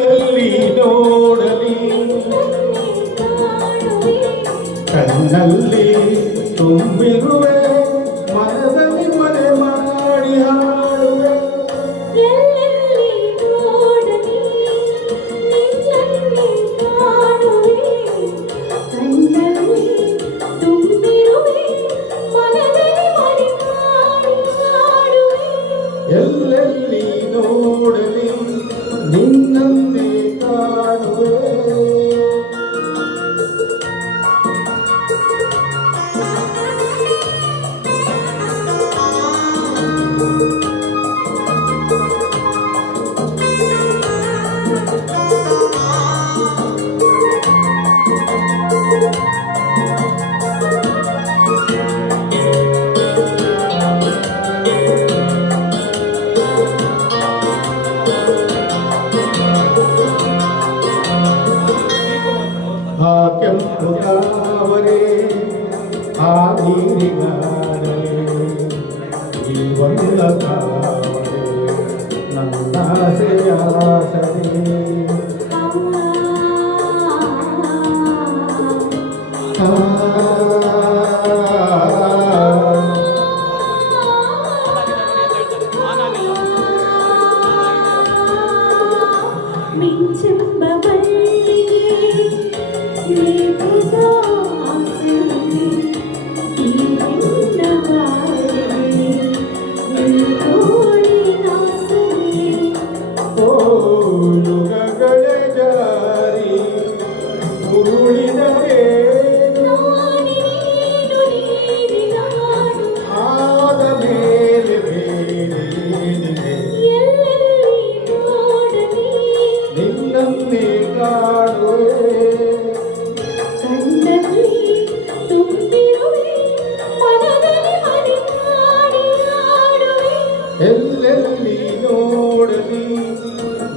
ಎಲ್ಲಿ ನೋಡಲಿ ಕಣ್ಣಲ್ಲಿ ತುಂಬಿರುವೆ ಮನದಲ್ಲಿ ಮನೆ ಮಾಡಿ ಹಾಡುವೆ ಎಲ್ಲೆಲ್ಲಿ ನೋಡಲಿ ನಿನ್ನನ್ನೇ ಕಾಣುವೆ ಕಣ್ಣಲ್ಲಿ ತುಂಬಿರುವೆ ಮನದಲ್ಲಿ ಮನೆ ಮಾಡಿ ಹಾಡುವೆ ಎಲ್ಲೆಲ್ಲಿ ನೋಡಲಿ ನಿನ್ನನ್ನೇ ಕಾಣುವೆ ಆ ಕೆಂಪು ತಾವರೆ ಆ ನೀರಿಗಾಡಲೆ ಜೀವನ ತಾವರೆ ನನ್ನ ಆಸೆಯಾಸರೆ ಮಿಂಚೆಂಬ ಬಳ್ಳಿಗೆ ಲೇಪದ ಆಸರೆ ಈ ನಿನ್ನ ಬಾಳಿಗೆ ನಿನ್ನೋಡಿನಾಸರೆ ಓ ಯುಗಗಳೇ ಜಾರಿ ಉರುಳಿನವೇ ನೀನು ನೀಡಿನಾಡು ಆದ ಮೇಲೆ ಬೇರೆ ಎಲ್ಲೆಲ್ಲಿ ನೋಡಲಿ ನಿನ್ನನ್ನೇ ಕಾಣುವೆ ಕಣ್ಣಲ್ಲಿ ತುಂಬಿರುವೆ ಮನದಲ್ಲಿ ಮನೆ ಮಾಡಿ ಹಾಡುವೆ ಎಲ್ಲೆಲ್ಲಿ ನೋಡಲಿ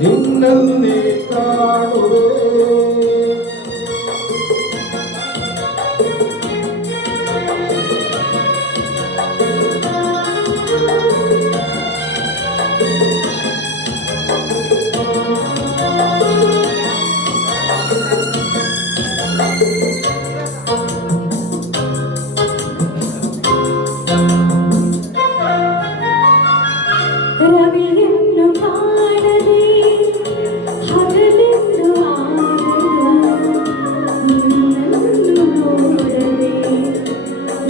ನಿನ್ನನ್ನೇ ಕಾಣುವೆ ರವಿಯನ್ನು ಕಾಣದೆ ಹಗಲೆಂದು ಆಡಲು ನಿನ್ನನ್ನು ನೋಡದೆ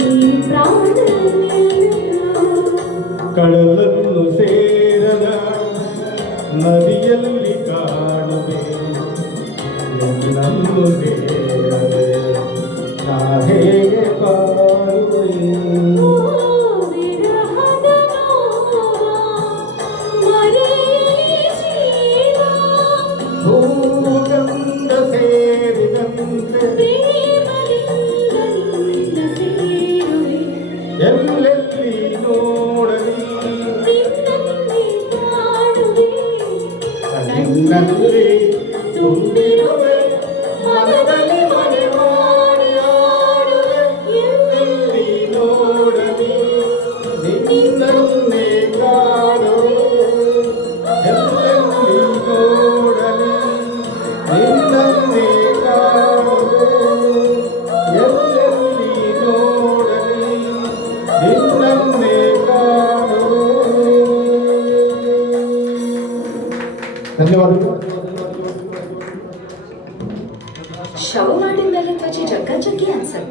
ಈ ಪ್ರಾಣ ನಿಲ್ಲಲು ಕಡಲನ್ನು ಸೇರದ ನದಿಯಲ್ಲಿ ಕಾಣುವೆ ಎಲ್ಲನ್ನು ಸೇರದೆ ನಾ ಹೇಗೆ ಕಾಣುವೆ ವಿರಹದ ನೋವ ಮರೆಯಲಿ ಜೀವ ಭೂಗಂಧ ಸೇರಿದಂತೆ ಪ್ರೇಮದಿಂದ ನಿನ್ನ ಸೇರುವೆ ಎಲ್ಲೆಲ್ಲಿ ನೋಡಲಿ ನಿನ್ನನ್ನೇ ಕಾಣುವೆ ಕಣ್ಣಲ್ಲಿ ತುಂಬಿರುವೆ ಮನದಲ್ಲಿ ಮನೆ ಮಾಡಿ ಆಡುವೆ ಎಲ್ಲೆಲ್ಲಿ ನೋಡಲಿ ನಿನ್ನನ್ನೇ ಕಾಣುವೆ ಎಲ್ಲೆಲ್ಲಿ ನೋಡಲಿ ನಿನ್ನನ್ನೇ ಕಾಣುವೆ ಎಲ್ಲೆಲ್ಲಿ ನೋಡಲಿ ನಿನ್ನನ್ನೇ ಕಾಣುವೆ. ಧನ್ಯವಾದಗಳು. ಶವ ಮಾಡಿದ ಮೇಲೆ ತ್ವಚೆ ಜಗ್ಗ ಜಗ್ಗಿ ಅನ್ಸತ್ತ.